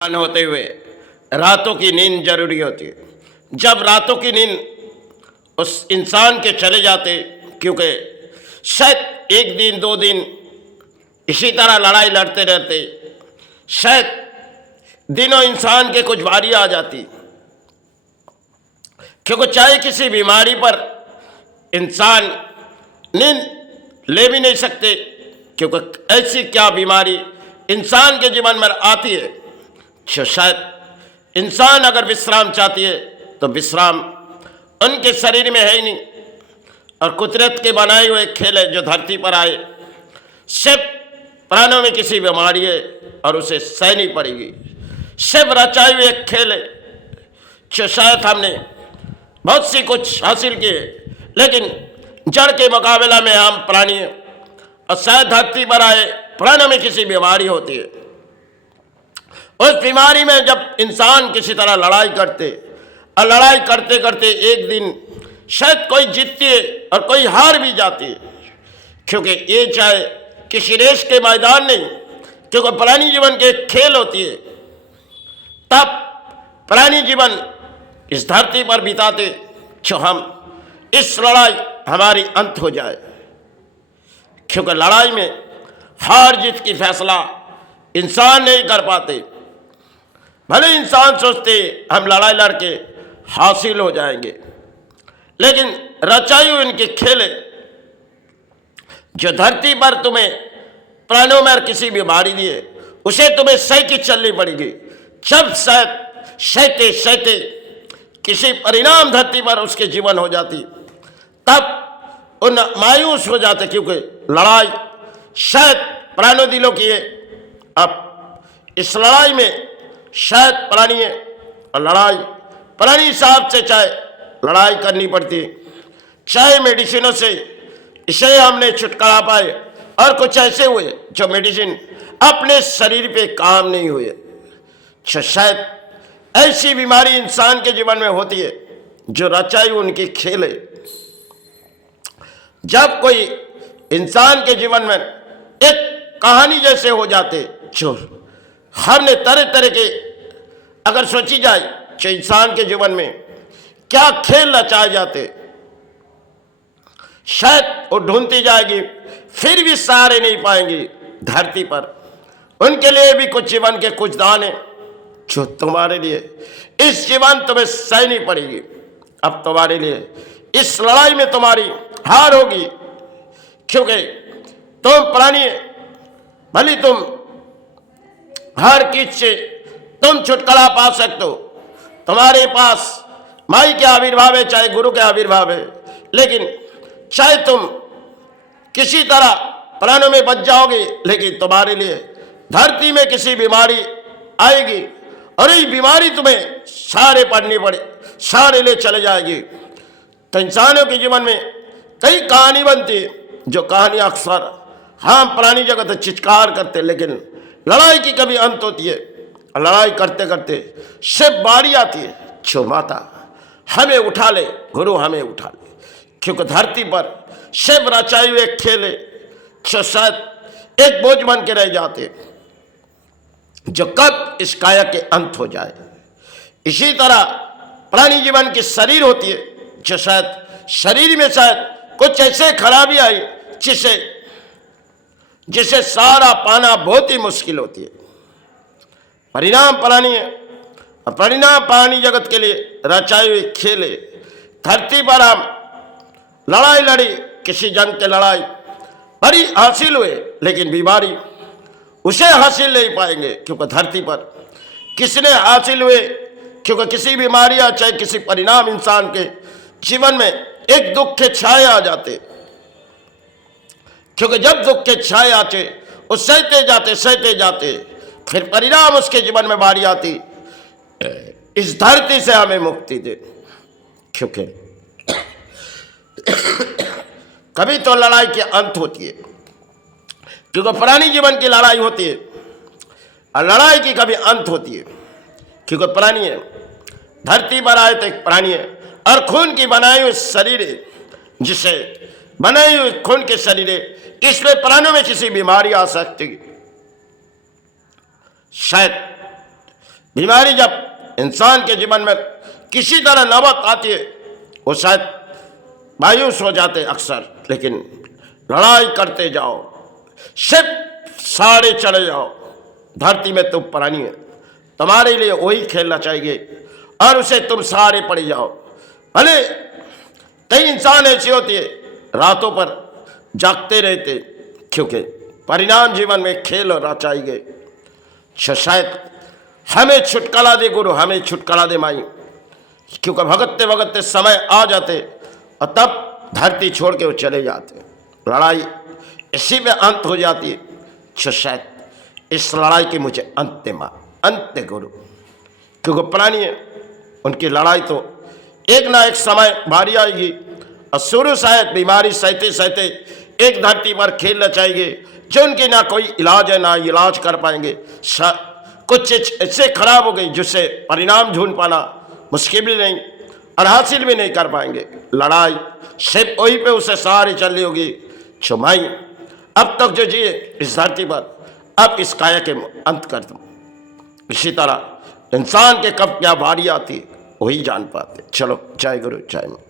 होते हुए रातों की नींद जरूरी होती है। जब रातों की नींद उस इंसान के चले जाते, क्योंकि शायद एक दिन दो दिन इसी तरह लड़ाई लड़ते रहते, शायद दिनों इंसान के कुछ बारी आ जाती, क्योंकि चाहे किसी बीमारी पर इंसान नींद ले भी नहीं सकते, क्योंकि ऐसी क्या बीमारी इंसान के जीवन में आती है जो शायद इंसान अगर विश्राम चाहती है तो विश्राम उनके शरीर में है ही नहीं। और कुदरत के बनाए हुए खेल है जो धरती पर आए, सिर्फ प्राणों में किसी बीमारी है और उसे सहनी पड़ेगी। सिर्फ रचाए हुए खेल है जो शायद हमने बहुत सी कुछ हासिल किए, लेकिन जड़ के मुकाबला में हम प्राणी हैं और शायद धरती पर आए प्राणों में किसी बीमारी होती है। उस बीमारी में जब इंसान किसी तरह लड़ाई करते और लड़ाई करते करते एक दिन शायद कोई जीतती है और कोई हार भी जाती है, क्योंकि ये चाहे किसी रेस के मैदान नहीं, क्योंकि प्राणी जीवन के खेल होती है। तब प्राणी जीवन इस धरती पर बिताते जो हम इस लड़ाई हमारी अंत हो जाए, क्योंकि लड़ाई में हार जीत की फैसला इंसान नहीं कर पाते। भले इंसान सोचते हम लड़ाई लड़के हासिल हो जाएंगे, लेकिन रचाई हुई इनके खेल जो धरती पर तुम्हें प्राणों में किसी बीमारी दिए, उसे तुम्हें सही की चलनी पड़ेगी। जब शायद सहते सहते किसी परिणाम धरती पर उसके जीवन हो जाती, तब उन मायूस हो जाते, क्योंकि लड़ाई शायद प्राणों दिलों की है। अब इस लड़ाई में शायद प्राणी है और लड़ाई प्राणी हिसाब से चाहे लड़ाई करनी पड़ती, चाहे मेडिसिनों से इसे हमने छुटकारा पाए, और कुछ ऐसे हुए जो मेडिसिन अपने शरीर पे काम नहीं हुए। शायद ऐसी बीमारी इंसान के जीवन में होती है जो रचाई उनकी खेल है। जब कोई इंसान के जीवन में एक कहानी जैसे हो जाते, जो हमने तरह तरह के अगर सोची जाए जो इंसान के जीवन में क्या खेल रचाए जाते, शायद वो ढूंढती जाएगी फिर भी सहारे नहीं पाएंगी धरती पर। उनके लिए भी कुछ जीवन के कुछ दान है जो तुम्हारे लिए इस जीवन तुम्हें सहनी पड़ेगी। अब तुम्हारे लिए इस लड़ाई में तुम्हारी हार होगी, क्योंकि तुम प्राणी, भले तुम हर चीज से तुम छुटकारा पा सकते हो, तुम्हारे पास माई के आविर्भाव है, चाहे गुरु के आविर्भाव है, लेकिन चाहे तुम किसी तरह प्राणों में बच जाओगे, लेकिन तुम्हारे लिए धरती में किसी बीमारी आएगी और ये बीमारी तुम्हें सहारे पड़नी पड़े, सहारे ले चले जाएगी। तो इंसानों के जीवन में कई कहानी बनती है, जो कहानी अक्सर हम प्राणी जगत चित्कार करते, लेकिन लड़ाई की कभी अंत होती है। लड़ाई करते करते सिर्फ बारी आती है जो माता हमें उठा ले, गुरु हमें उठा ले, क्योंकि धरती पर सिर्फ रचाई हुए खेले जो शायद एक बोझ बन के रह जाते, जो कब इस काया के अंत हो जाए। इसी तरह प्राणी जीवन की शरीर होती है, जो शायद शरीर में शायद कुछ ऐसे खराबी आई जिसे सारा पाना बहुत ही मुश्किल होती है। परिणाम प्राणी है और परिणाम प्राणी जगत के लिए रचाई हुई खेल है। धरती पर हम लड़ाई लड़ी, किसी जंग के लड़ाई बड़ी हासिल हुए, लेकिन बीमारी उसे हासिल नहीं पाएंगे, क्योंकि धरती पर किसने हासिल हुए, क्योंकि किसी बीमारी या चाहे किसी परिणाम इंसान के जीवन में एक दुख के छाए आ जाते, क्योंकि जब दुख के छाए आते वो सहते जाते, फिर परिणाम उसके जीवन में बारी आती, इस धरती से हमें मुक्ति दे। क्योंकि कभी तो लड़ाई की अंत होती है, क्योंकि प्राणी जीवन की लड़ाई होती है और लड़ाई की कभी अंत होती है, क्योंकि प्राणी है, धरती पर आए तो एक प्राणी है और खून की बनाई हुई शरीर है, जिसे बनाई हुई खून के शरीर है, इसमें प्राणों में किसी बीमारी आ सकती, शायद बीमारी जब इंसान के जीवन में किसी तरह नौबत आती है, वो शायद मायूस हो जाते अक्सर, लेकिन लड़ाई करते जाओ, सिर्फ सारे चले जाओ। धरती में तुम प्राणी है, तुम्हारे लिए वही खेलना चाहिए और उसे तुम सारे पड़ जाओ। भले कई इंसान ऐसे होते हैं रातों पर जागते रहते, क्योंकि परिणाम जीवन में खेल और चाहिए। शायद हमें छुटकारा दे गुरु, हमें छुटकारा दे माई, क्योंकि भगतते भगतते समय आ जाते और तब धरती छोड़ के वो चले जाते। लड़ाई इसी में अंत हो जाती है। शायद इस लड़ाई की मुझे अंत गुरु, क्योंकि प्राणी है, उनकी लड़ाई तो एक ना एक समय भारी आएगी। और शुरू शायद बीमारी सहते सहते एक धरती पर खेलना चाहिए, जो उनकी ना कोई इलाज है ना इलाज कर पाएंगे। कुछ चीज ऐसे खराब हो गई जिससे परिणाम ढूंढ पाना मुश्किल भी नहीं और हासिल भी नहीं कर पाएंगे। लड़ाई सिर्फ वही पे उसे सारी चल रही होगी। छुमाई अब तक जो जिए इस धरती पर, अब इस काया के अंत कर दूं। इसी तरह इंसान के कब क्या बारी आती वही जान पाते। चलो, जय गुरु, जय मां।